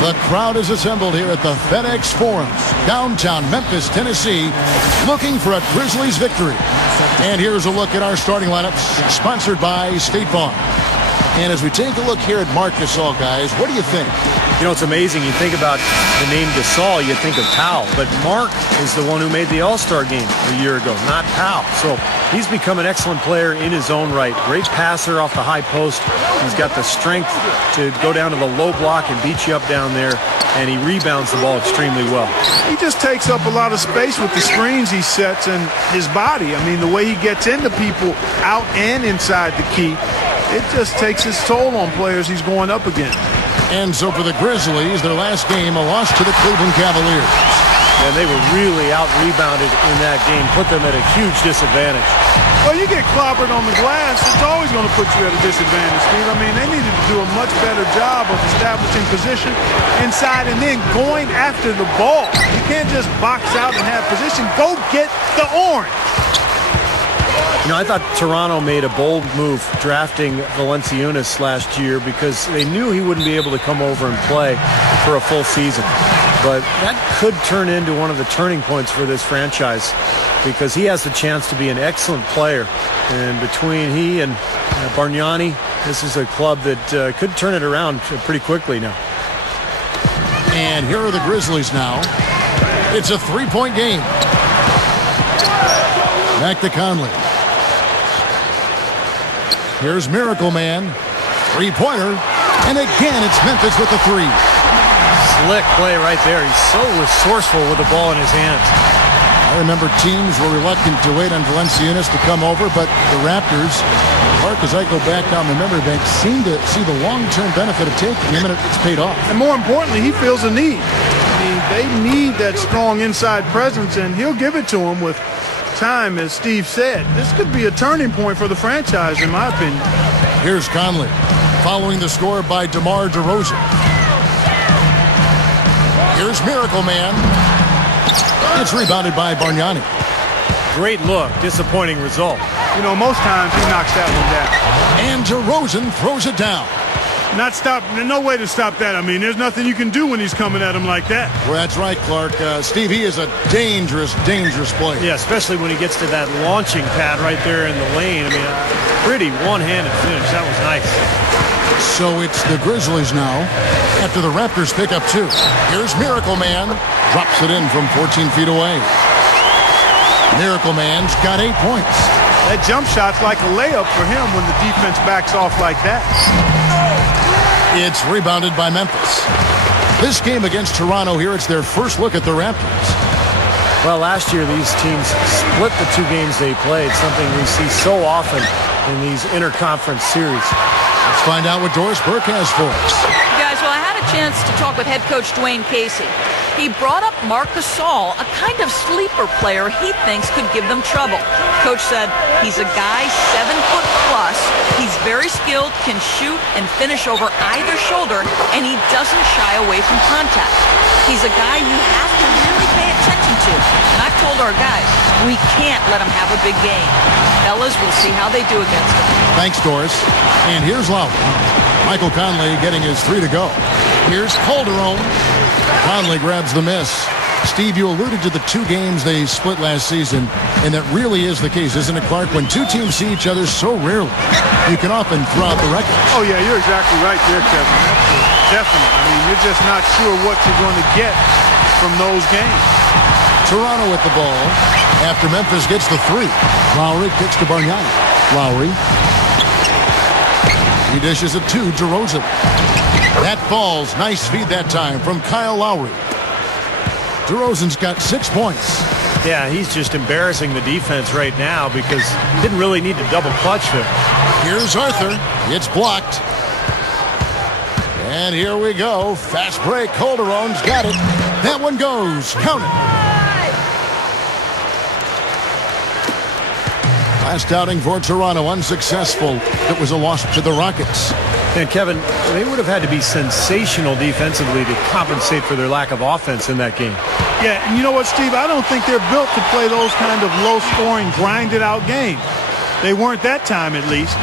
The crowd is assembled here at the FedEx Forum, downtown Memphis, Tennessee, looking for a Grizzlies victory. And here's a look at our starting lineups, sponsored by State Farm. And as we take a look here at Marc Gasol, guys, what do you think? You know, it's amazing. You think about the name Gasol, you think of Powell. But Marc is the one who made the All-Star game a year ago, not Powell. So he's become an excellent player in his own right. Great passer off the high post. He's got the strength to go down to the low block and beat you up down there. And he rebounds the ball extremely well. He just takes up a lot of space with the screens he sets and his body. I mean, the way he gets into people out and inside the key, it just takes its toll on players he's going up against. And so for the Grizzlies, their last game, a loss to the Cleveland Cavaliers. And they were really out-rebounded in that game, put them at a huge disadvantage. Well, you get clobbered on the glass, it's always going to put you at a disadvantage, Steve. I mean, they needed to do a much better job of establishing position inside and then going after the ball. You can't just box out and have position. Go get the orange. You know, I thought Toronto made a bold move drafting Valanciunas last year because they knew he wouldn't be able to come over and play for a full season. But that could turn into one of the turning points for this franchise because he has the chance to be an excellent player. And between he and Bargnani, this is a club that could turn it around pretty quickly now. And here are the Grizzlies now. It's a three-point game. Back to Conley. Here's Miracle Man. Three-pointer. And again, it's Memphis with the three. Slick play right there. He's so resourceful with the ball in his hands. I remember teams were reluctant to wait on Valanciunas to come over, but the Raptors, Mark, as I go back down the memory bank, seem to see the long-term benefit of taking him, and it's paid off. And more importantly, he feels a need. I mean, they need that strong inside presence, and he'll give it to him with time, as Steve said. This could be a turning point for the franchise, in my opinion. Here's Conley, following the score by DeMar DeRozan. Here's Miracle Man. It's rebounded by Bargnani. Great look, disappointing result. You know, most times he knocks that one down. And DeRozan throws it down. There's no way to stop that. I mean, there's nothing you can do when he's coming at him like that. Well, that's right, Clark. Steve, he is a dangerous, dangerous player. Yeah, especially when he gets to that launching pad right there in the lane. I mean, pretty one-handed finish. That was nice. So it's the Grizzlies now after the Raptors pick up two. Here's Miracle Man. Drops it in from 14 feet away. Miracle Man's got 8 points. That jump shot's like a layup for him when the defense backs off like that. It's rebounded by Memphis. This game against Toronto here, it's their first look at the Raptors. Well, last year these teams split the two games they played, something we see so often in these interconference series. Let's find out what Doris Burke has for us. Guys, well, I had a chance to talk with head coach Dwayne Casey. He brought up Marc Gasol, a kind of sleeper player he thinks could give them trouble. Coach said he's a guy 7 foot plus. He's very skilled, can shoot and finish over either shoulder, and he doesn't shy away from contact. He's a guy you have to really pay attention to. And I've told our guys, we can't let him have a big game. Fellas, we'll see how they do against him. Thanks, Doris. And here's Lowry. Michael Conley getting his 3 to go. Here's Calderon. Conley grabs the miss. Steve, you alluded to the 2 games they split last season, and that really is the case, isn't it, Clark? When 2 teams see each other so rarely, you can often throw out the records. Oh, yeah, you're exactly right there, Kevin. That's definite. I mean, you're just not sure what you're going to get from those games. Toronto with the ball after Memphis gets the 3. Lowry kicks to Bargnani. Lowry. He dishes it to DeRozan. That falls. Nice feed that time from Kyle Lowry. DeRozan's got 6 points. Yeah, he's just embarrassing the defense right now because he didn't really need to double clutch there. Here's Arthur. It's blocked. And here we go. Fast break. Calderon's got it. That one goes. Count it. Last outing for Toronto, unsuccessful. It was a loss to the Rockets. And Kevin, they would have had to be sensational defensively to compensate for their lack of offense in that game. Yeah, and you know what, Steve? I don't think they're built to play those kind of low-scoring, grinded-out games. They weren't that time, at least.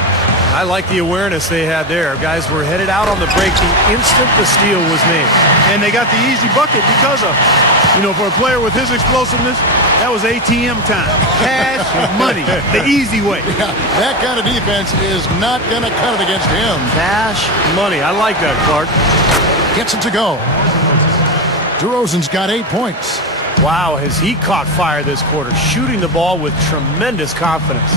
I like the awareness they had there. Guys were headed out on the break the instant the steal was made. And they got the easy bucket because of, for a player with his explosiveness, that was ATM time. Cash money, the easy way. Yeah, that kind of defense is not going to cut it against him. Cash money. I like that, Clark. Gets it to go. DeRozan's got 8 points. Wow, has he caught fire this quarter, shooting the ball with tremendous confidence.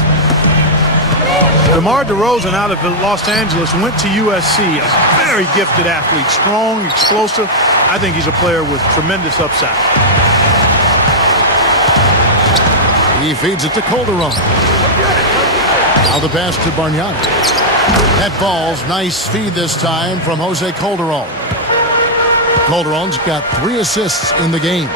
DeMar DeRozan out of Los Angeles went to USC, a very gifted athlete, strong, explosive. I think he's a player with tremendous upside. He feeds it to Calderon. Now the pass to Bargnani. That ball's nice feed this time from Jose Calderon. Calderon's got 3 assists in the game.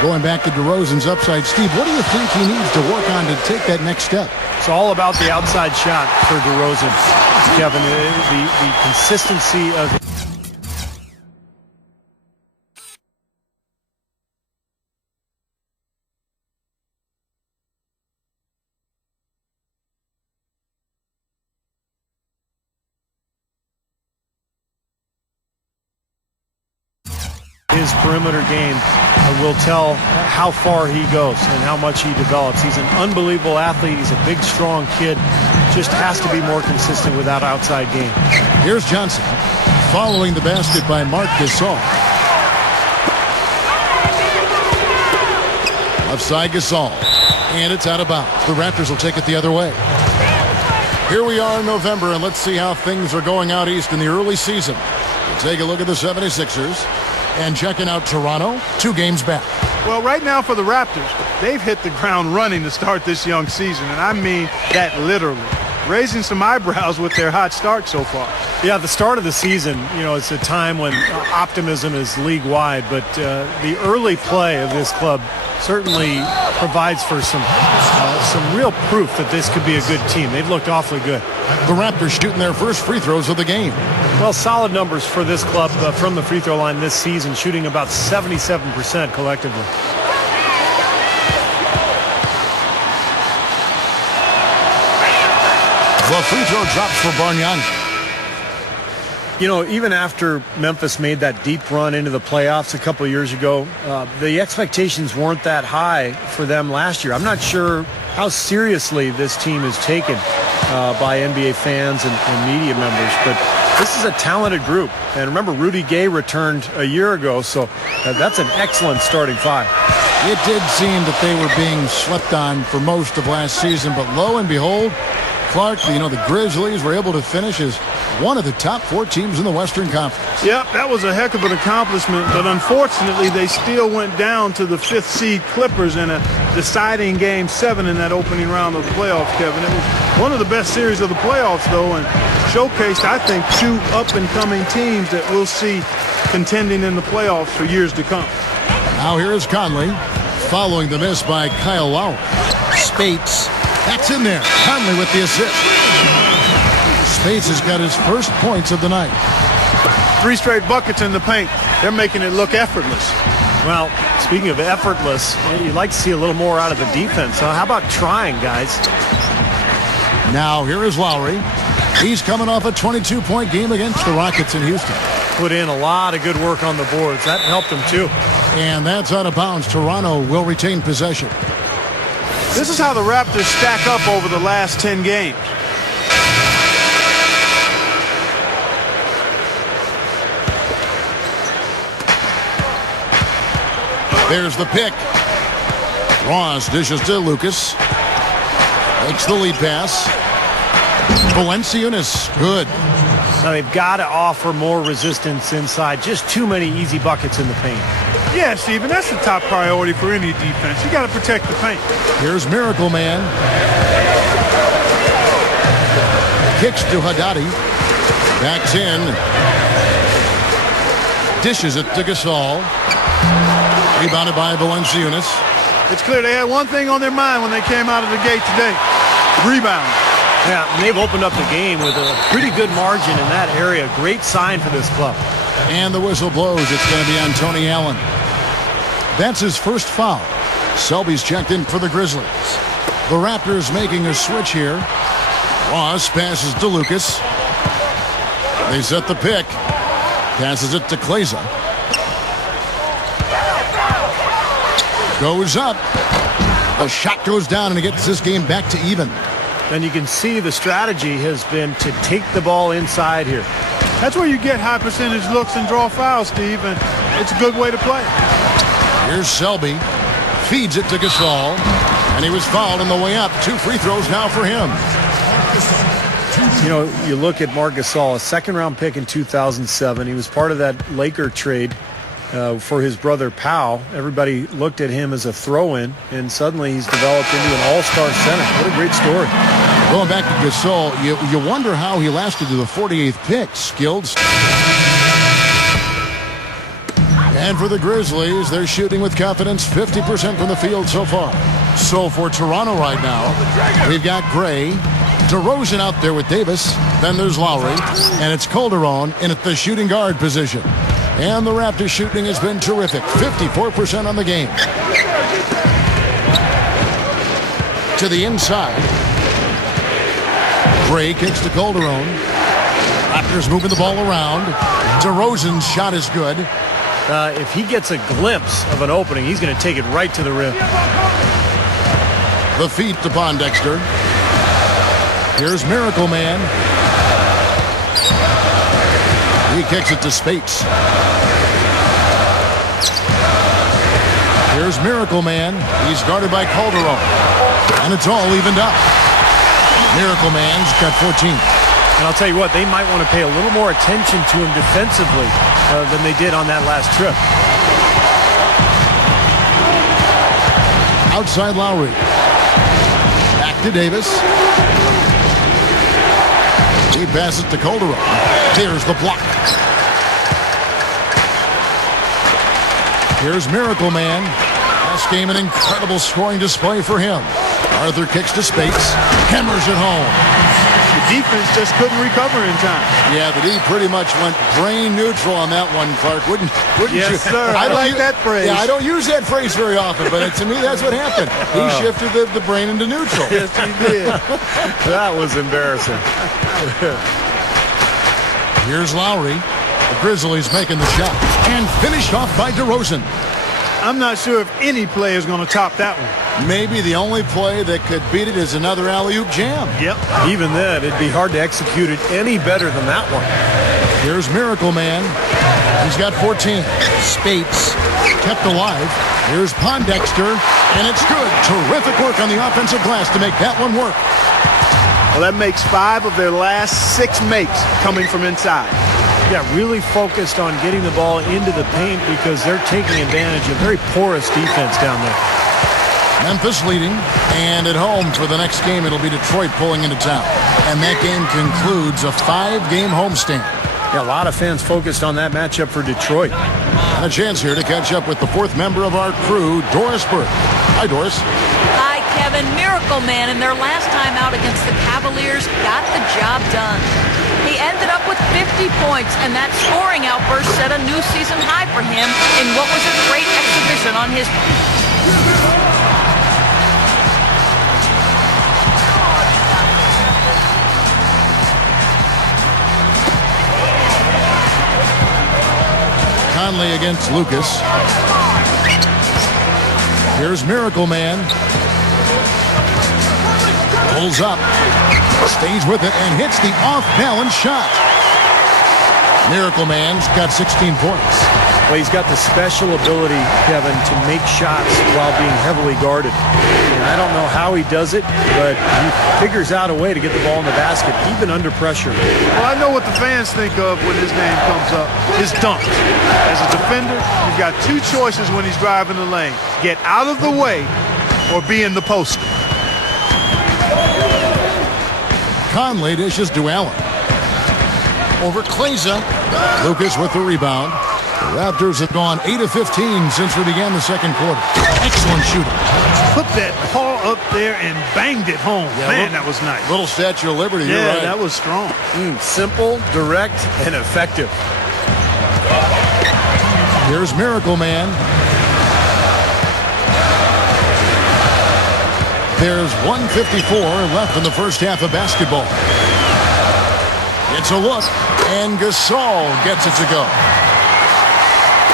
Going back to DeRozan's upside, Steve, what do you think he needs to work on to take that next step? It's all about the outside shot for DeRozan, Kevin. The consistency of his perimeter game will tell how far he goes and how much he develops. He's an unbelievable athlete. He's a big, strong kid. Just has to be more consistent with that outside game. Here's Johnson following the basket by Marc Gasol. Left side Gasol. And it's out of bounds. The Raptors will take it the other way. Here we are in November, and let's see how things are going out east in the early season. We'll take a look at the 76ers. And checking out Toronto, 2 games back. Well, right now for the Raptors, they've hit the ground running to start this young season, and I mean that literally. Raising some eyebrows with their hot start so far. Yeah, the start of the season, it's a time when optimism is league-wide, but the early play of this club certainly provides for some real proof that this could be a good team. They've looked awfully good. The Raptors shooting their first free throws of the game. Well, solid numbers for this club from the free throw line this season, shooting about 77% collectively. The free throw drops for Bargnani. Even after Memphis made that deep run into the playoffs a couple of years ago, the expectations weren't that high for them last year. I'm not sure how seriously this team is taken by NBA fans and media members, but this is a talented group. And remember, Rudy Gay returned a year ago, so that's an excellent starting 5. It did seem that they were being slept on for most of last season, but lo and behold, Clark, the Grizzlies were able to finish as one of the top 4 teams in the Western Conference. Yep, that was a heck of an accomplishment, but unfortunately they still went down to the 5th seed Clippers in a deciding Game 7 in that opening round of the playoffs, Kevin. It was one of the best series of the playoffs, though, and showcased, I think, 2 up-and-coming teams that we'll see contending in the playoffs for years to come. Now here is Conley following the miss by Kyle Lowry. Spates. That's in there. Conley with the assist. Spates has got his first points of the night. 3 straight buckets in the paint. They're making it look effortless. Well, speaking of effortless, you'd like to see a little more out of the defense. How about trying, guys? Now here is Lowry. He's coming off a 22-point game against the Rockets in Houston. Put in a lot of good work on the boards. That helped him, too. And that's out of bounds. Toronto will retain possession. This is how the Raptors stack up over the last 10 games. There's the pick. Ross dishes to Lucas. Makes the lead pass. Valanciunas, good. Now they've got to offer more resistance inside. Just too many easy buckets in the paint. Yeah, Stephen, that's the top priority for any defense. You got to protect the paint. Here's Miracle Man. Kicks to Haddadi. Backs in. Dishes it to Gasol. Rebounded by Valanciunas. It's clear they had one thing on their mind when they came out of the gate today. Rebound. Yeah, and they've opened up the game with a pretty good margin in that area. Great sign for this club. And the whistle blows. It's going to be on Tony Allen. That's his first foul. Selby's checked in for the Grizzlies. The Raptors making a switch here. Ross passes to Lucas. They set the pick. Passes it to Kleza. Goes up. The shot goes down, and it gets this game back to even. And you can see the strategy has been to take the ball inside here. That's where you get high percentage looks and draw fouls, Steve, and it's a good way to play. Here's Selby. Feeds it to Gasol, and he was fouled on the way up. 2 free throws now for him. You know, you look at Marc Gasol, a second-round pick in 2007. He was part of that Laker trade for his brother Powell. Everybody looked at him as a throw-in, and suddenly he's developed into an all-star center. What a great story. Going back to Gasol, you wonder how he lasted to the 48th pick. Skilled. And for the Grizzlies, they're shooting with confidence, 50% from the field so far. So for Toronto right now, we've got Gray, DeRozan out there with Davis, then there's Lowry, and it's Calderon in at the shooting guard position. And the Raptors shooting has been terrific, 54% on the game. To the inside. Gray kicks to Calderon. Raptors moving the ball around. DeRozan's shot is good. If he gets a glimpse of an opening, he's going to take it right to the rim. The feet to Pondexter. Here's Miracle Man. He kicks it to Spates. Here's Miracle Man. He's guarded by Calderon. And it's all evened up. Miracle Man's got 14. And I'll tell you what, they might want to pay a little more attention to him defensively than they did on that last trip. Outside Lowry. Back to Davis. He passes to Calderon. Here's the block. Here's Miracle Man. Last game, an incredible scoring display for him. Arthur kicks to Spates. Hammers it home. The defense just couldn't recover in time. Yeah, the D pretty much went brain neutral on that one, Clark. Wouldn't yes, you? Sir. I like that phrase. Yeah, I don't use that phrase very often, but to me, that's what happened. He shifted the brain into neutral. Yes, he did. That was embarrassing. Here's Lowry. The Grizzlies making the shot. And finished off by DeRozan. I'm not sure if any player is going to top that one. Maybe the only play that could beat it is another alley-oop jam. Yep. Even then, it'd be hard to execute it any better than that one. Here's Miracle Man. He's got 14. Spates kept alive. Here's Pondexter, and it's good. Terrific work on the offensive glass to make that one work. Well, that makes 5 of their last 6 makes coming from inside. Yeah, really focused on getting the ball into the paint because they're taking advantage of very porous defense down there. Memphis leading, and at home for the next game, it'll be Detroit pulling into town. And that game concludes a 5-game homestand. Yeah, a lot of fans focused on that matchup for Detroit. And a chance here to catch up with the 4th member of our crew, Doris Burke. Hi, Doris. Hi, Kevin. Miracle Man in their last time out against the Cavaliers got the job done. He ended up with 50 points, and that scoring outburst set a new season high for him in what was a great exhibition on his part. Conley against Lucas. Here's Miracle Man. Pulls up. Stays with it and hits the off-balance shot. Miracle Man's got 16 points. Well, he's got the special ability, Kevin, to make shots while being heavily guarded. And I don't know how he does it, but he figures out a way to get the ball in the basket, even under pressure. Well, I know what the fans think of when his name comes up. His dunk. As a defender, you've got 2 choices when he's driving the lane. Get out of the way or be in the post. Conley dishes to Allen. Over Kleza. Lucas with the rebound. The Raptors have gone 8 of 15 since we began the second quarter. Excellent shooting. Put that ball up there and banged it home. Yeah, man, that was nice. Little Statue of Liberty, yeah, you're right. That was strong. Simple, direct, and effective. Here's Miracle Man. There's 1:54 left in the first half of basketball. It's a look, and Gasol gets it to go.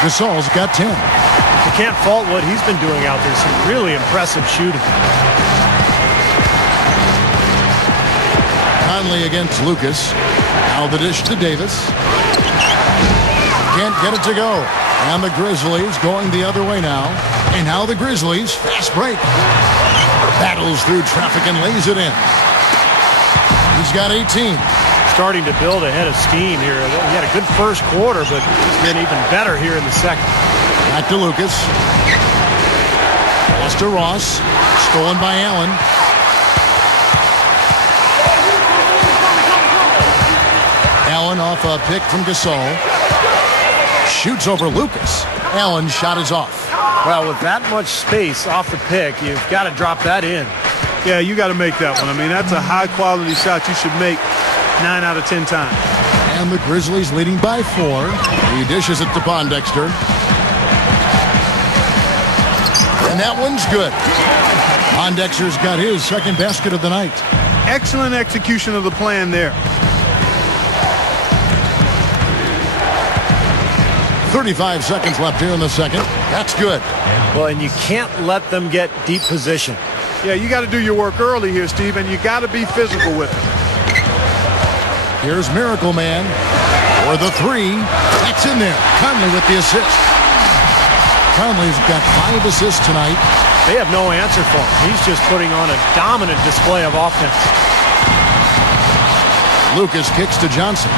Gasol's got 10. You can't fault what he's been doing out there. Some really impressive shooting. Conley against Lucas. Now the dish to Davis. Can't get it to go. And the Grizzlies going the other way now. And now the Grizzlies, fast break. Battles through traffic and lays it in. He's got 18. Starting to build ahead of steam here. He had a good first quarter, but he's been even better here in the second. Back to Lucas. Lost to Ross. Stolen by Allen. Allen off a pick from Gasol. Shoots over Lucas. Allen's shot is off. Well, with that much space off the pick, you've got to drop that in. Yeah, you got to make that one. I mean, that's a high-quality shot you should make 9 out of 10 times. And the Grizzlies leading by 4. He dishes it to Pondexter. And that one's good. Pondexter's got his second basket of the night. Excellent execution of the plan there. 35 seconds left here in the second. That's good. Well, and you can't let them get deep position. Yeah, you got to do your work early here, Steve, and you got to be physical with it. Here's Miracle Man for the 3. That's in there. Conley with the assist. Conley's got 5 assists tonight. They have no answer for him. He's just putting on a dominant display of offense. Lucas kicks to Johnson.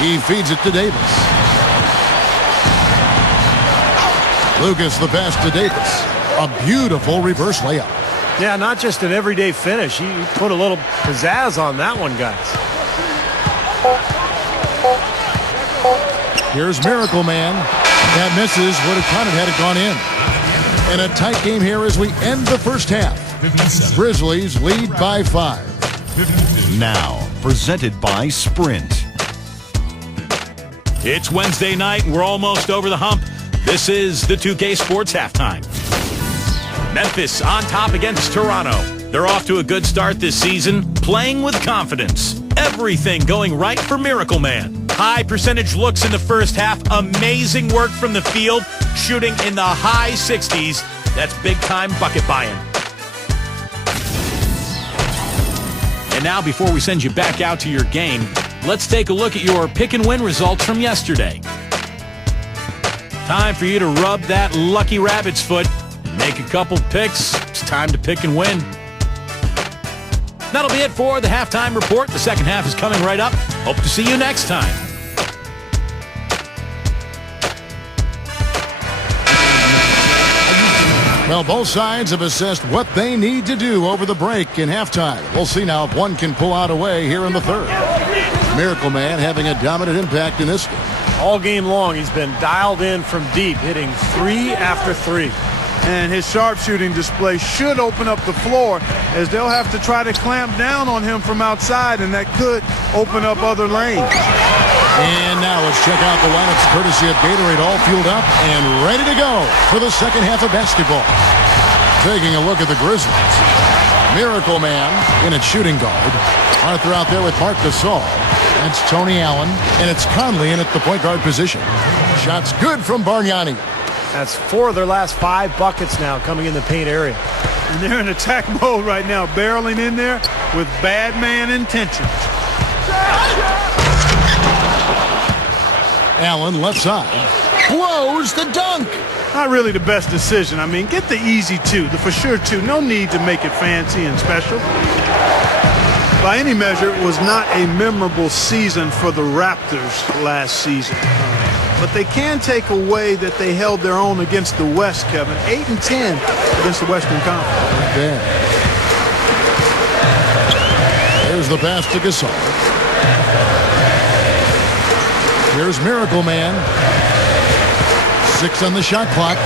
He feeds it to Davis. Lucas the pass to Davis. A beautiful reverse layup. Yeah, not just an everyday finish. He put a little pizzazz on that one, guys. Here's Miracle Man. That misses. Would have counted had it gone in. And a tight game here as we end the first half. Grizzlies lead by 5. Now, presented by Sprint. It's Wednesday night, and we're almost over the hump. This is the 2K Sports Halftime. Memphis on top against Toronto. They're off to a good start this season, playing with confidence. Everything going right for Miracle Man. High percentage looks in the first half. Amazing work from the field, shooting in the high 60s. That's big-time bucket buying. And now, before we send you back out to your game, let's take a look at your pick-and-win results from yesterday. Time for you to rub that lucky rabbit's foot. Make a couple picks. It's time to pick and win. That'll be it for the halftime report. The second half is coming right up. Hope to see you next time. Well, both sides have assessed what they need to do over the break in halftime. We'll see now if one can pull out a way here in the third. Miracle Man having a dominant impact in this game. All game long, he's been dialed in from deep, hitting 3 after 3. And his sharpshooting display should open up the floor, as they'll have to try to clamp down on him from outside, and that could open up other lanes. And now let's check out the lineups courtesy of Gatorade, all fueled up and ready to go for the second half of basketball. Taking a look at the Grizzlies. Miracle Man in at shooting guard. Arthur out there with Marc Gasol. That's Tony Allen, and it's Conley in at the point guard position. Shots good from Bargnani. That's 4 of their last 5 buckets now coming in the paint area. And they're in attack mode right now, barreling in there with bad man intentions. Allen left side. Blows the dunk. Not really the best decision. I mean, get the easy 2, the for sure 2. No need to make it fancy and special. By any measure, it was not a memorable season for the Raptors last season. But they can take away that they held their own against the West, Kevin. 8-10 against the Western Conference. There. There's the pass to Gasol. Here's Miracle Man. 6 on the shot clock.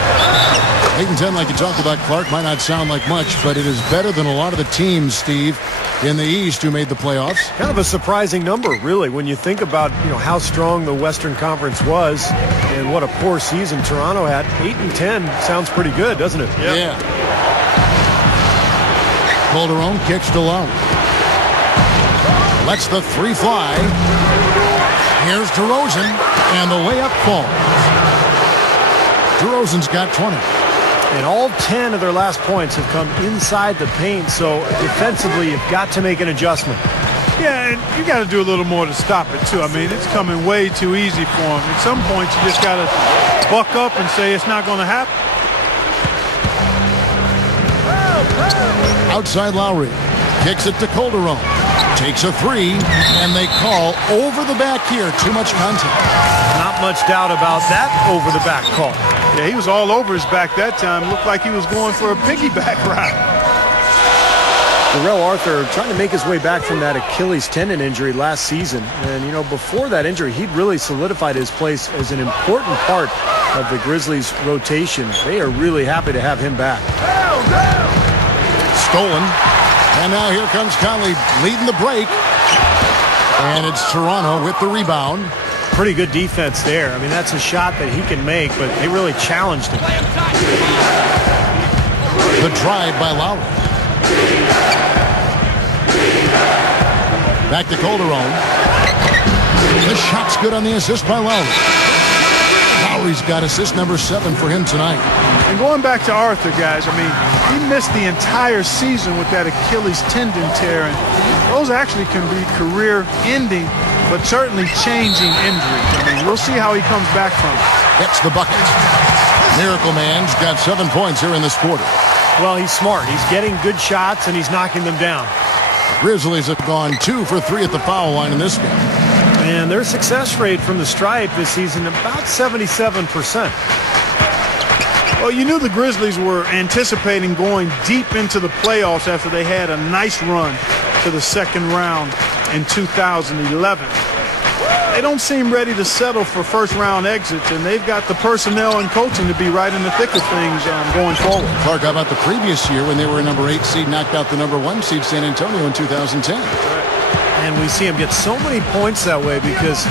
8-10, like you talked about, Clark, might not sound like much, but it is better than a lot of the teams, Steve, in the East who made the playoffs. Kind of a surprising number, really, when you think about how strong the Western Conference was and what a poor season Toronto had. 8-10 sounds pretty good, doesn't it? Yep. Yeah. Calderon kicks to Lowe. Lets the three fly. Here's DeRozan, and the layup falls. DeRozan's got 20. And all 10 of their last points have come inside the paint, so defensively you've got to make an adjustment. Yeah, and you got to do a little more to stop it, too. I mean, it's coming way too easy for him. At some point, you just got to buck up and say it's not going to happen. Outside Lowry. Kicks it to Calderon. Takes a three, and they call over the back here. Too much contact. Not much doubt about that over the back call. Yeah, he was all over his back that time. Looked like he was going for a piggyback ride. Darrell Arthur trying to make his way back from that Achilles tendon injury last season. And, you know, before that injury, he'd really solidified his place as an important part of the Grizzlies' rotation. They are really happy to have him back. Stolen. And now here comes Conley leading the break. And it's Toronto with the rebound. Pretty good defense there. I mean, that's a shot that he can make, but they really challenged him. The drive by Lowry. Back to Calderon. The shot's good on the assist by Lowry. Lowry's got assist number 7 for him tonight. And going back to Arthur, guys, I mean, he missed the entire season with that Achilles tendon tear, and those actually can be career-ending, but certainly changing injuries. I mean, we'll see how he comes back from it. Gets the bucket. Miracle Man's got 7 points here in this quarter. Well, he's smart. He's getting good shots, and he's knocking them down. Grizzlies have gone 2 for 3 at the foul line in this game. And their success rate from the stripe this season about 77%. Well, you knew the Grizzlies were anticipating going deep into the playoffs after they had a nice run to the second round in 2011. They don't seem ready to settle for first-round exits, and they've got the personnel and coaching to be right in the thick of things going forward. Clark, how about the previous year when they were a number 8 seed, knocked out the number 1 seed San Antonio in 2010? And we see him get so many points that way because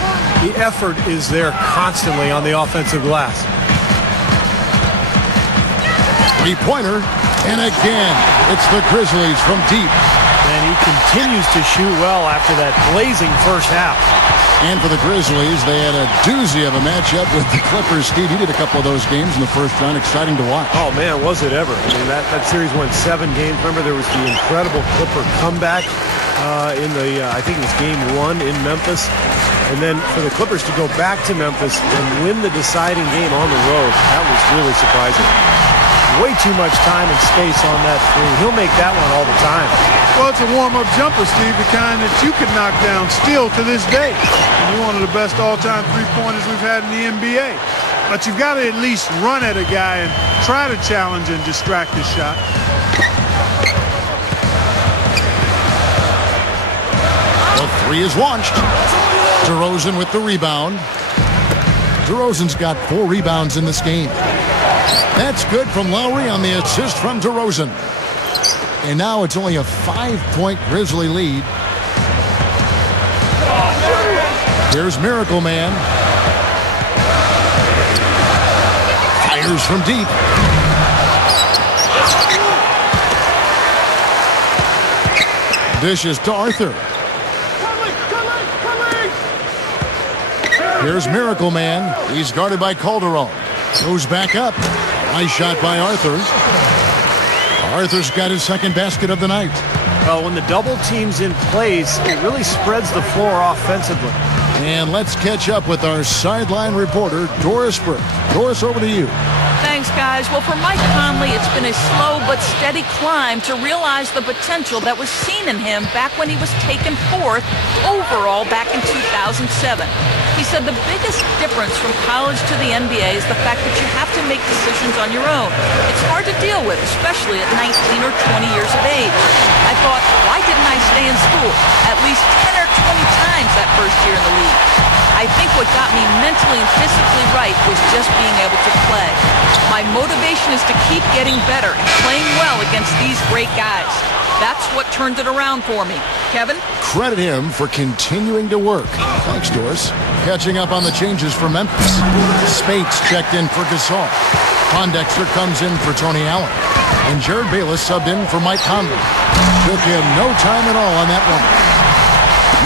the effort is there constantly on the offensive glass. Three-pointer, and again, it's the Grizzlies from deep. And he continues to shoot well after that blazing first half. And for the Grizzlies, they had a doozy of a matchup with the Clippers. Steve, you did a couple of those games in the first round. Exciting to watch. Oh, man, was it ever. I mean, that series went 7 games. Remember, there was the incredible Clipper comeback in the, I think it was game 1 in Memphis. And then for the Clippers to go back to Memphis and win the deciding game on the road, that was really surprising. Way too much time and space on that three. He'll make that one all the time. Well, it's a warm-up jumper, Steve, the kind that you could knock down still to this day. And you're one of the best all-time three-pointers we've had in the NBA. But you've got to at least run at a guy and try to challenge and distract his shot. The three is launched. DeRozan with the rebound. DeRozan's got 4 rebounds in this game. That's good from Lowry on the assist from DeRozan. And now it's only a 5-point Grizzly lead. Here's Miracle Man. Fires from deep. Dishes to Arthur. Here's Miracle Man. He's guarded by Calderon. Goes back up. Nice shot by Arthur. Arthur's got his second basket of the night. Well, when the double team's in place, it really spreads the floor offensively. And let's catch up with our sideline reporter, Doris Burke. Doris, over to you. Thanks, guys. Well, for Mike Conley, it's been a slow but steady climb to realize the potential that was seen in him back when he was taken 4th overall back in 2007. He said the biggest difference from college to the NBA is the fact that you have to make decisions on your own. It's hard to deal with, especially at 19 or 20 years of age. I thought, why didn't I stay in school at least 10 or 20 times that first year in the league? I think what got me mentally and physically right was just being able to play. My motivation is to keep getting better and playing well against these great guys. That's what turned it around for me. Kevin? Credit him for continuing to work. Thanks, Doris. Catching up on the changes for Memphis. Spates checked in for Gasol. Pondexter comes in for Tony Allen. And Jared Bayless subbed in for Mike Conley. Took him no time at all on that one.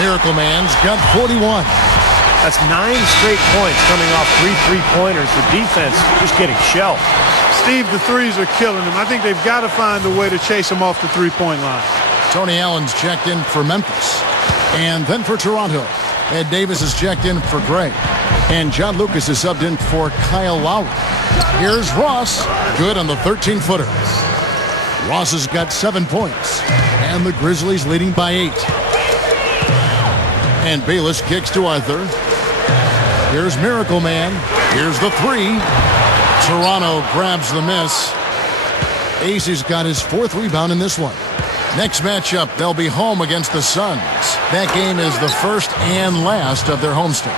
Miracle Man's got 41. That's 9 straight points coming off 3 3-pointers. The defense just getting shelled. Steve, the threes are killing him. I think they've got to find a way to chase him off the three-point line. Tony Allen's checked in for Memphis. And then for Toronto, Ed Davis is checked in for Gray. And John Lucas is subbed in for Kyle Lowry. Here's Ross, good on the 13-footer. Ross has got 7 points. And the Grizzlies leading by 8. And Bayless kicks to Arthur. Here's Miracle Man. Here's the 3. Toronto grabs the miss. Ace's got his 4th rebound in this one. Next matchup, they'll be home against the Suns. That game is the first and last of their homestand.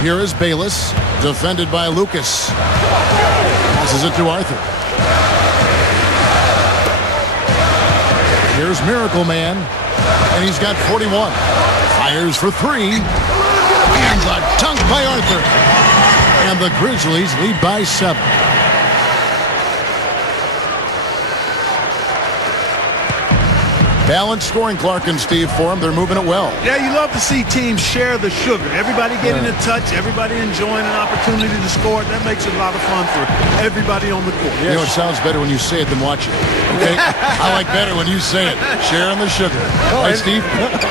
Here is Bayless, defended by Lucas. Passes it to Arthur. Here's Miracle Man, and he's got 41. Fires for 3. And the dunk by Arthur. And the Grizzlies lead by 7. Balanced scoring, Clark and Steve, for them. They're moving it well. Yeah, you love to see teams share the sugar. Everybody getting a touch, everybody enjoying an opportunity to score. That makes it a lot of fun for everybody on the court. You know, it sounds better when you say it than watch it. Okay? I like better when you say it. Sharing the sugar. Right, Steve?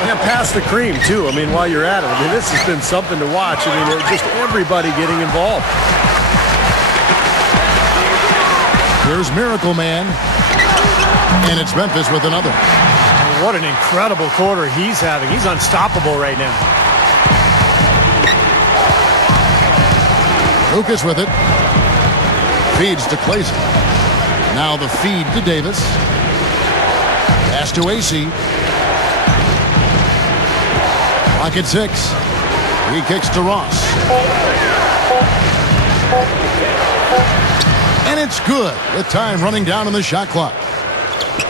Yeah, pass the cream, too. I mean, while you're at it. I mean, this has been something to watch. I mean, just everybody getting involved. Here's Miracle Man. And it's Memphis with another. What an incredible quarter he's having. He's unstoppable right now. Lucas with it. Feeds to Clayson. Now the feed to Davis. Pass to AC. Clock at 6. He kicks to Ross. And it's good with time running down on the shot clock.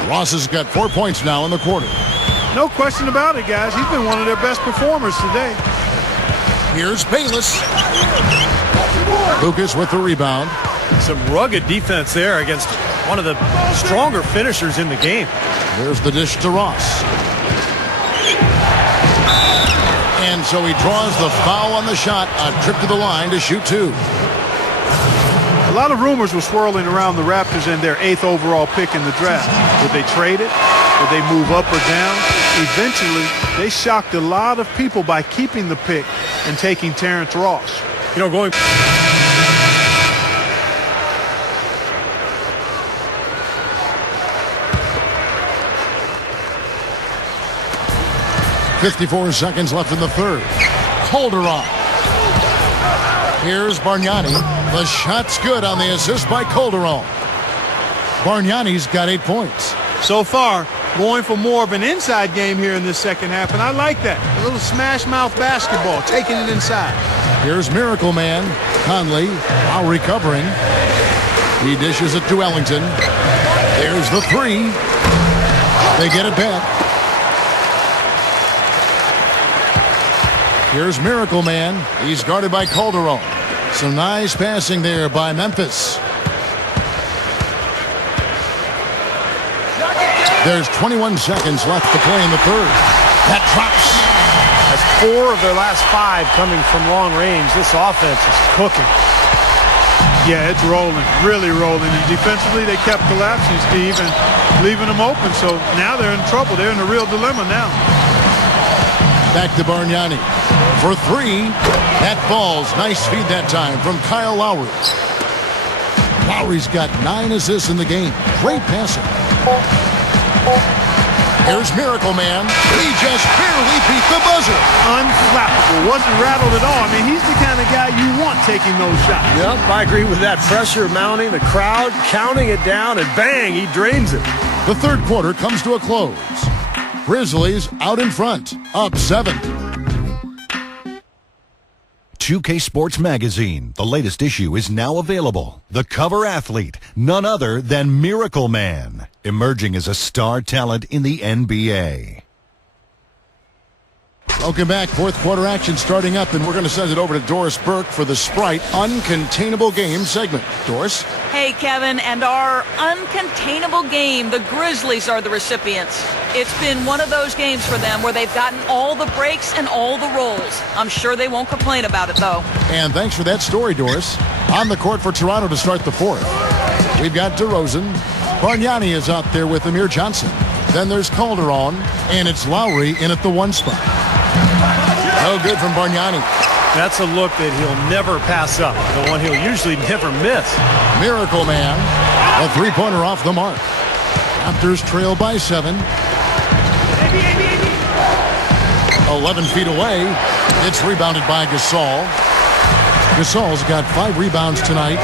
Ross has got 4 points now in the quarter. No question about it, guys. He's been one of their best performers today. Here's Bayless. Lucas with the rebound. Some rugged defense there against one of the stronger finishers in the game. There's the dish to Ross. And so he draws the foul on the shot. A trip to the line to shoot 2. A lot of rumors were swirling around the Raptors and their 8th overall pick in the draft. Would they trade it? Would they move up or down? Eventually, they shocked a lot of people by keeping the pick and taking Terrence Ross. You know, going... 54 seconds left in the third. Calderon. Here's Bargnani. The shot's good on the assist by Calderon. Bargnani's got 8 points. So far, going for more of an inside game here in this second half, and I like that. A little smash mouth basketball, taking it inside. Here's Miracle Man. Conley, now recovering. He dishes it to Ellington. There's the 3. They get it back. Here's Miracle Man. He's guarded by Calderon. Some nice passing there by Memphis. There's 21 seconds left to play in the third. That drops. That's 4 of their last 5 coming from long range. This offense is cooking. Yeah, it's rolling, really rolling. And defensively, they kept collapsing, Steve, and leaving them open. So now they're in trouble. They're in a real dilemma now. Back to Bargnani for 3. That falls. Nice feed that time from Kyle Lowry. Lowry's got 9 assists in the game. Great passing. Here's Miracle Man. He just barely beat the buzzer. Unflappable. Wasn't rattled at all. I mean, he's the kind of guy you want taking those shots. Yep, I agree with that. Pressure mounting, the crowd counting it down, and bang, he drains it. The third quarter comes to a close. Grizzlies out in front, up 7. 2K Sports Magazine. The latest issue is now available. The cover athlete, none other than Miracle Man, emerging as a star talent in the NBA. Welcome back. Fourth quarter action starting up, and we're going to send it over to Doris Burke for the Sprite Uncontainable Game segment. Doris? Hey, Kevin, and our uncontainable game, the Grizzlies are the recipients. It's been one of those games for them where they've gotten all the breaks and all the rolls. I'm sure they won't complain about it, though. And thanks for that story, Doris. On the court for Toronto to start the fourth, we've got DeRozan. Bargnani is out there with Amir Johnson. Then there's Calderon, and it's Lowry in at the 1 spot. No good from Bargnani. That's a look that he'll never pass up, the one he'll usually never miss. Miracle Man, a three-pointer off the mark. Raptors trail by 7. 11 feet away. It's rebounded by Gasol. Gasol's got 5 rebounds tonight.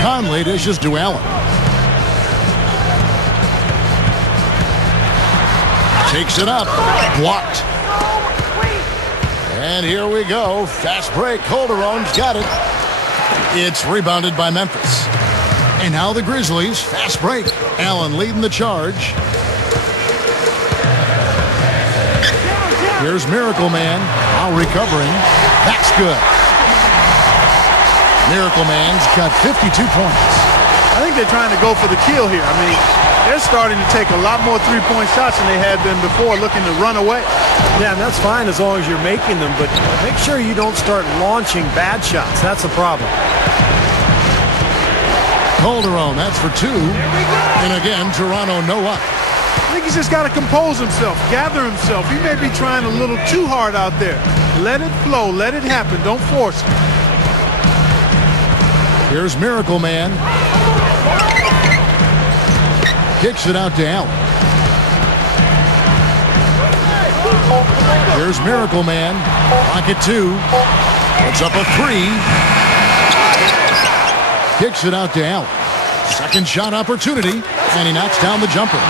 Conley dishes to Allen. Takes it up. Blocked. And here we go. Fast break. Calderon's got it. It's rebounded by Memphis. And now the Grizzlies. Fast break. Allen leading the charge. Here's Miracle Man. Now recovering. That's good. Miracle Man's got 52 points. I think they're trying to go for the kill here. I mean, they're starting to take a lot more three-point shots than they had been before, looking to run away. Yeah, and that's fine as long as you're making them, but make sure you don't start launching bad shots. That's a problem. Calderon, that's for 2. And again, Toronto no up. I think he's just got to compose himself, gather himself. He may be trying a little too hard out there. Let it flow. Let it happen. Don't force it. Here's Miracle Man. Kicks it out to Allen. Here's Miracle Man. Pocket 2. Puts up a 3. Kicks it out to Allen. Second shot opportunity, and he knocks down the jumper.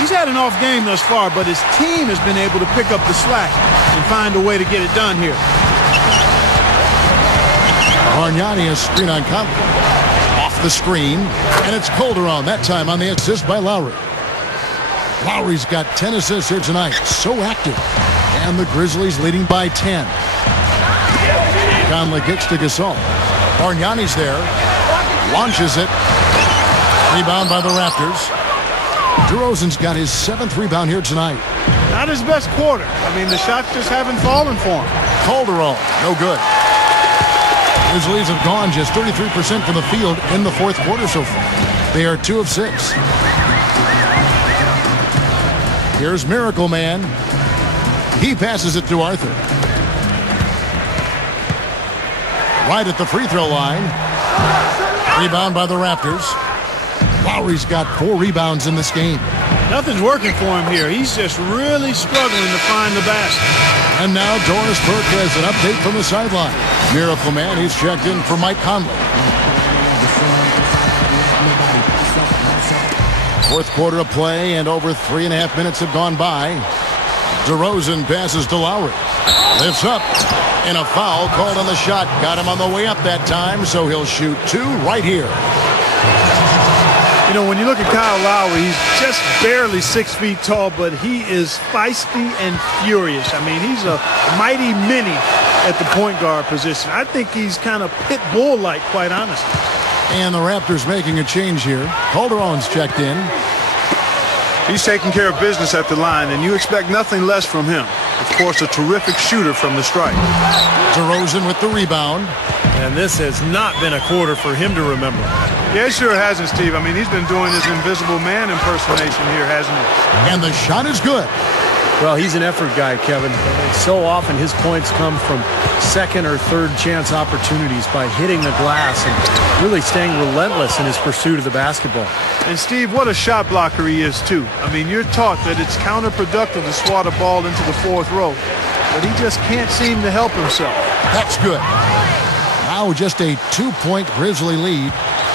He's had an off game thus far, but his team has been able to pick up the slack and find a way to get it done here. Bargnani a screen on Conley. Off the screen, and it's Calderon, that time on the assist by Lowry. Lowry's got 10 assists here tonight, so active. And the Grizzlies leading by 10. Conley kicks to Gasol. Bargnani's there. Launches it. Rebound by the Raptors. DeRozan's got his 7th rebound here tonight. Not his best quarter. I mean, the shots just haven't fallen for him. Calderon, no good. Grizzlies have gone just 33% from the field in the fourth quarter so far. They are 2 of 6. Here's Miracle Man. He passes it to Arthur. Right at the free throw line. Rebound by the Raptors. Lowry's got 4 rebounds in this game. Nothing's working for him here. He's just really struggling to find the basket. And now Doris Burke has an update from the sideline. Miracle Man, he's checked in for Mike Conley. Fourth quarter of play, and over 3.5 minutes have gone by. DeRozan passes to Lowry. Lifts up, and a foul called on the shot. Got him on the way up that time, so he'll shoot 2 right here. You know, when you look at Kyle Lowry, he's just barely 6 feet tall, but he is feisty and furious. I mean, he's a mighty mini at the point guard position. I think he's kind of pit bull-like, quite honestly. And the Raptors making a change here. Calderon's checked in. He's taking care of business at the line, and you expect nothing less from him. Of course, a terrific shooter from the stripe. DeRozan with the rebound. And this has not been a quarter for him to remember. Yeah, it sure hasn't, Steve. I mean, he's been doing his invisible man impersonation here, hasn't he? And the shot is good. Well, he's an effort guy, Kevin. And so often his points come from second or third chance opportunities by hitting the glass and really staying relentless in his pursuit of the basketball. And, Steve, what a shot blocker he is, too. I mean, you're taught that it's counterproductive to swat a ball into the 4th row, but he just can't seem to help himself. That's good. Now just a 2-point Grizzly lead.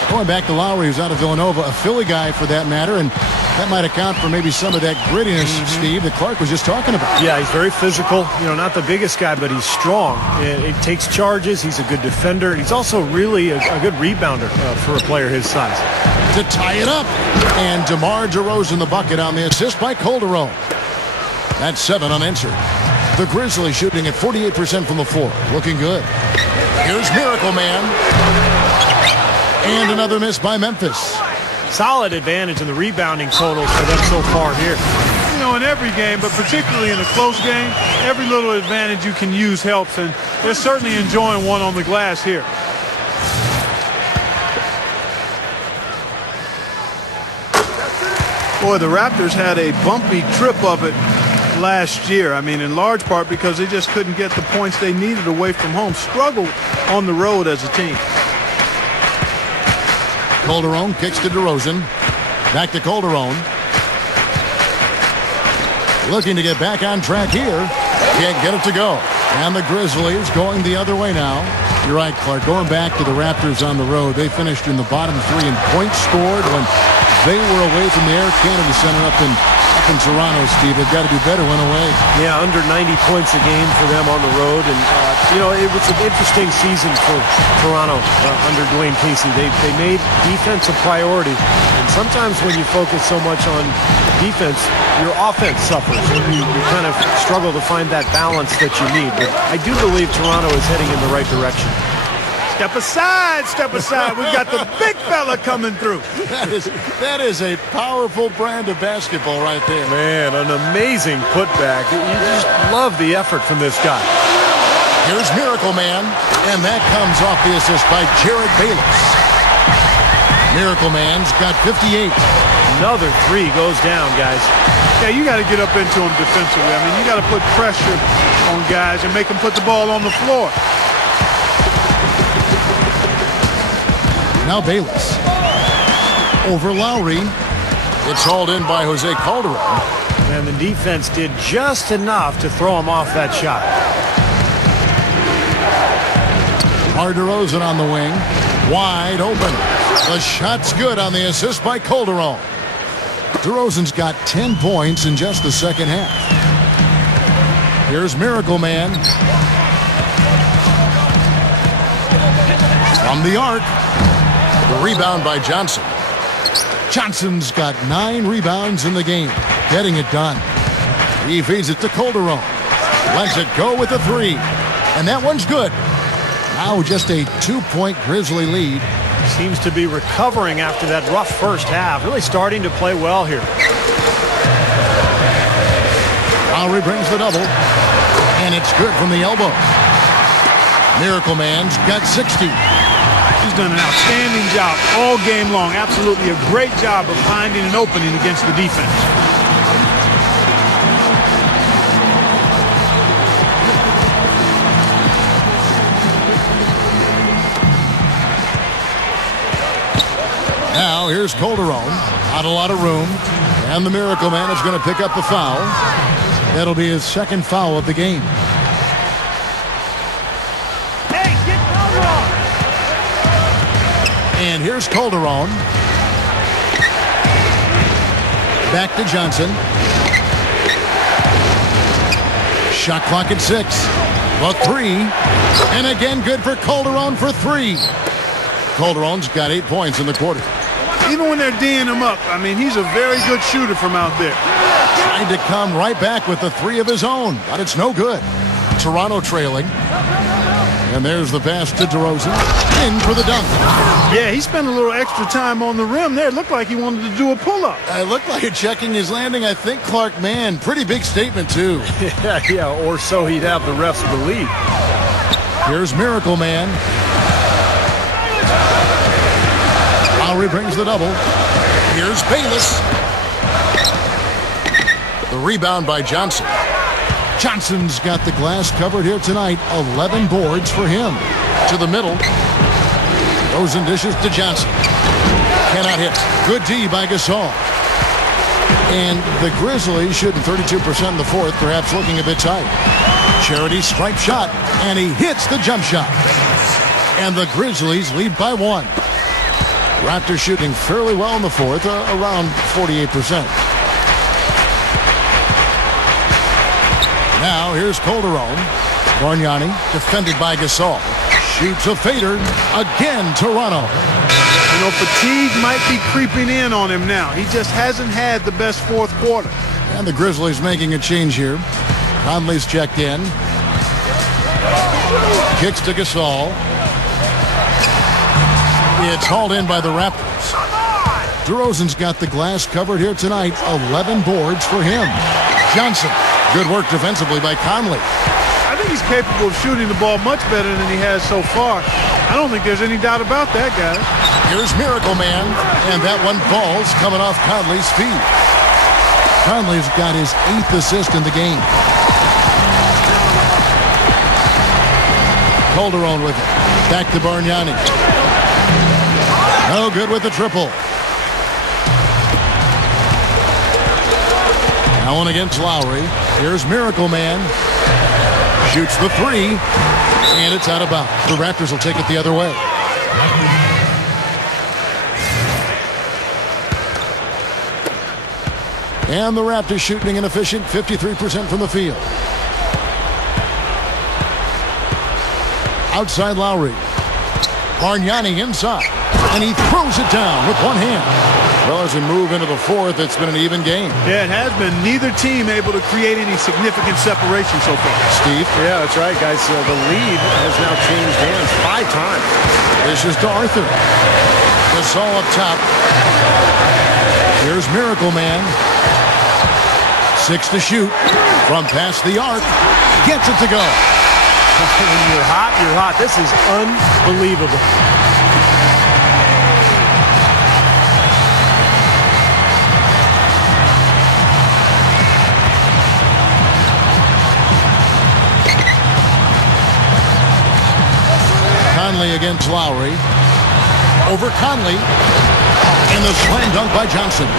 Going back to Lowry, who's out of Villanova, a Philly guy for that matter, and that might account for maybe some of that grittiness, Steve, that Clark was just talking about. Yeah, he's very physical. You know, not the biggest guy, but he's strong. He takes charges. He's a good defender. He's also really a good rebounder for a player his size. To tie it up, and DeMar DeRozan the bucket on the assist by Calderon. That's 7 unanswered. The Grizzlies shooting at 48% from the floor. Looking good. Here's Miracle Man. And another miss by Memphis. Solid advantage in the rebounding totals for them so far here. You know, in every game, but particularly in a close game, every little advantage you can use helps, and they're certainly enjoying one on the glass here. Boy, the Raptors had a bumpy trip of it last year. I mean, in large part because they just couldn't get the points they needed away from home. Struggled on the road as a team. Calderon kicks to DeRozan. Back to Calderon. Looking to get back on track here. Can't get it to go. And the Grizzlies going the other way now. You're right, Clark. Going back to the Raptors on the road, they finished in the bottom 3 in points scored when they were away from the Air Canada Center up in Toronto, Steve. They've got to do better when away. Yeah, under 90 points a game for them on the road. And, you know, it was an interesting season for Toronto under Dwayne Casey. They made defense a priority. And sometimes when you focus so much on defense, your offense suffers. And you kind of struggle to find that balance that you need. But I do believe Toronto is heading in the right direction. Step aside, step aside. We've got the big fella coming through. That is a powerful brand of basketball right there. Man, an amazing putback. You just love the effort from this guy. Here's Miracle Man, and that comes off the assist by Jared Bayless. Miracle Man's got 58. Another 3 goes down, guys. Yeah, you got to get up into him defensively. I mean, you got to put pressure on guys and make them put the ball on the floor. Now Bayless. Over Lowry. It's hauled in by Jose Calderon. And the defense did just enough to throw him off that shot. DeRozan on the wing. Wide open. The shot's good on the assist by Calderon. DeRozan's got 10 points in just the second half. Here's Miracle Man. From the arc. The rebound by Johnson. Johnson's got 9 rebounds in the game. Getting it done. He feeds it to Calderon. Lets it go with a 3. And that one's good. Now just a 2-point Grizzly lead. Seems to be recovering after that rough first half. Really starting to play well here. Lowry brings the double. And it's good from the elbow. Miracle Man's got 60. He's done an outstanding job all game long. Absolutely a great job of finding an opening against the defense. Now here's Calderon. Not a lot of room. And the Miracle Man is going to pick up the foul. That'll be his second foul of the game. And here's Calderon. Back to Johnson. Shot clock at 6. The 3. And again good for Calderon for 3. Calderon's got 8 points in the quarter. Even when they're D'ing him up, I mean, he's a very good shooter from out there. Trying to come right back with the 3 of his own, but it's no good. Toronto trailing. And there's the pass to DeRozan. In for the dunk. Yeah, he spent a little extra time on the rim there. It looked like he wanted to do a pull-up. It looked like checking his landing. I think Clark, man, pretty big statement, too. yeah, or so he'd have the refs believe. Here's Miracle Man. Lowry brings the double. Here's Bayless. The rebound by Johnson. Johnson's got the glass covered here tonight. 11 boards for him. To the middle. DeRozan dishes to Johnson. Cannot hit. Good D by Gasol. And the Grizzlies shooting 32% in the fourth, perhaps looking a bit tight. Charity stripe shot, and he hits the jump shot. And the Grizzlies lead by 1. Raptors shooting fairly well in the fourth, around 48%. Now here's Calderon. Bargnani defended by Gasol. Shoots a fader. Again, Toronto. You know, fatigue might be creeping in on him now. He just hasn't had the best fourth quarter. And the Grizzlies making a change here. Conley's checked in. Kicks to Gasol. It's hauled in by the Raptors. DeRozan's got the glass covered here tonight. 11 boards for him. Johnson. Good work defensively by Conley. I think he's capable of shooting the ball much better than he has so far. I don't think there's any doubt about that, guys. Here's Miracle Man, and that one falls coming off Conley's feet. Conley's got his 8th assist in the game. Calderon with it. Back to Bargnani. No good with the triple. Now one against Lowry. Here's Miracle Man. Shoots the 3, and it's out of bounds. The Raptors will take it the other way. And the Raptors shooting an efficient 53% from the field. Outside Lowry. Bargnani inside, and he throws it down with one hand. Well, as we move into the 4th, it's been an even game. Yeah, it has been. Neither team able to create any significant separation so far. Steve? Yeah, that's right, guys. The lead has now changed hands 5 times. This is to Arthur. Gasol up top. Here's Miracle Man. 6 to shoot. From past the arc. Gets it to go. When you're hot, you're hot. This is unbelievable. Conley against Lowry. Over Conley. And the slam dunk by Johnson.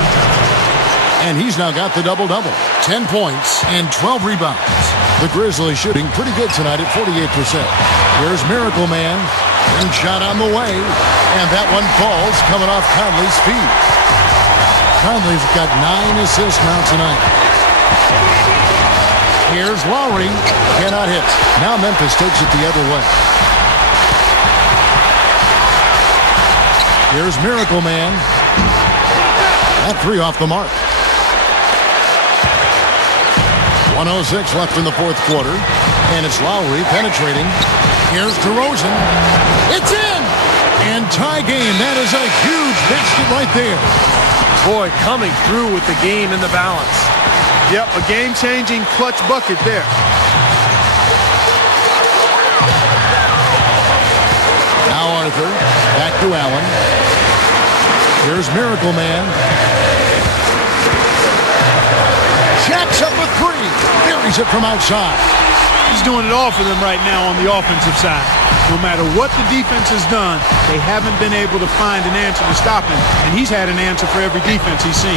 And he's now got the double-double. 10 points and 12 rebounds. The Grizzlies shooting pretty good tonight at 48%. Here's Miracle Man. And shot on the way. And that one falls coming off Conley's feet. Conley's got 9 assists now tonight. Here's Lowry. Cannot hit. Now Memphis takes it the other way. Here's Miracle Man. That 3 off the mark. 1:06 left in the 4th quarter. And it's Lowry penetrating. Here's DeRozan. It's in! And tie game. That is a huge basket right there. Boy, coming through with the game in the balance. Yep, a game-changing clutch bucket there. Now Arthur. Back to Allen. Here's Miracle Man. Jacks up with 3. Buries it from outside. He's doing it all for them right now on the offensive side. No matter what the defense has done, they haven't been able to find an answer to stop him. And he's had an answer for every defense he's seen.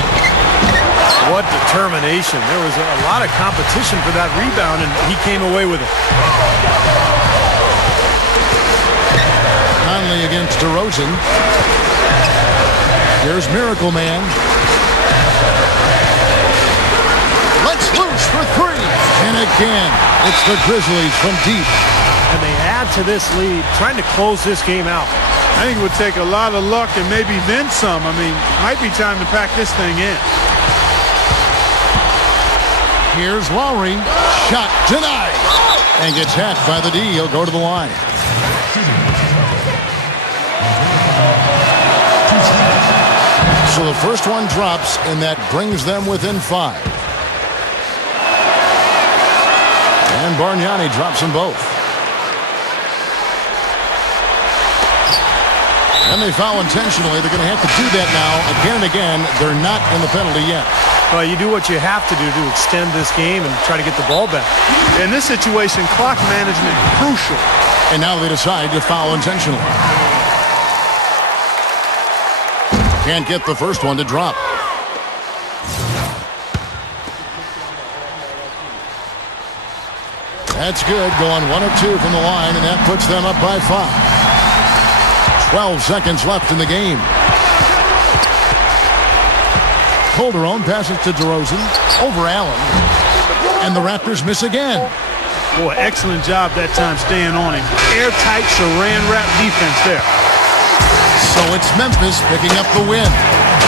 What determination. There was a lot of competition for that rebound, and he came away with it. Conley against DeRozan. Here's Miracle Man. Let's loose for 3. And again, it's the Grizzlies from deep. And they add to this lead, trying to close this game out. I think it would take a lot of luck and maybe then some. I mean, might be time to pack this thing in. Here's Lowry. Shot denied. And gets hacked by the D. He'll go to the line. So the first one drops, and that brings them within 5. And Bargnani drops them both. And they foul intentionally. They're going to have to do that now again and again. They're not in the penalty yet. Well, you do what you have to do to extend this game and try to get the ball back. In this situation, clock management crucial. And now they decide to foul intentionally. Can't get the first one to drop. That's good. Going 1 of 2 from the line, and that puts them up by 5. 12 seconds left in the game. Calderon passes to DeRozan over Allen. And the Raptors miss again. Boy, excellent job that time staying on him. Airtight saran wrap defense there. So it's Memphis picking up the win.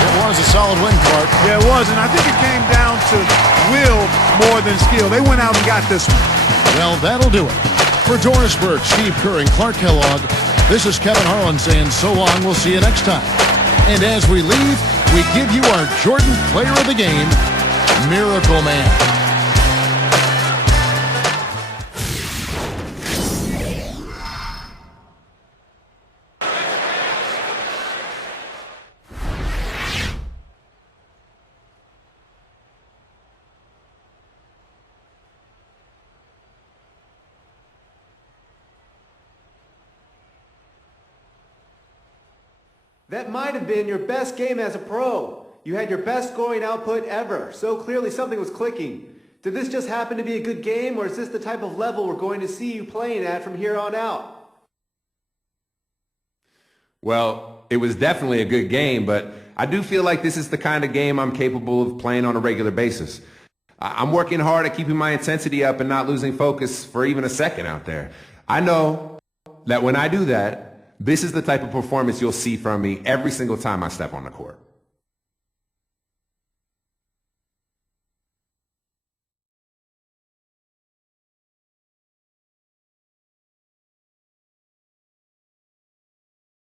It was a solid win, Clark. Yeah, it was, and I think it came down to will more than skill. They went out and got this one. Well, that'll do it. For Doris Burke, Steve Kerr, and Clark Kellogg, this is Kevin Harlan saying so long. We'll see you next time. And as we leave, we give you our Jordan Player of the Game, Miracle Man. That might have been your best game as a pro. You had your best scoring output ever, so clearly something was clicking. Did this just happen to be a good game, or is this the type of level we're going to see you playing at from here on out? Well, it was definitely a good game, but I do feel like this is the kind of game I'm capable of playing on a regular basis. I'm working hard at keeping my intensity up and not losing focus for even a second out there. I know that when I do that, this is the type of performance you'll see from me every single time I step on the court.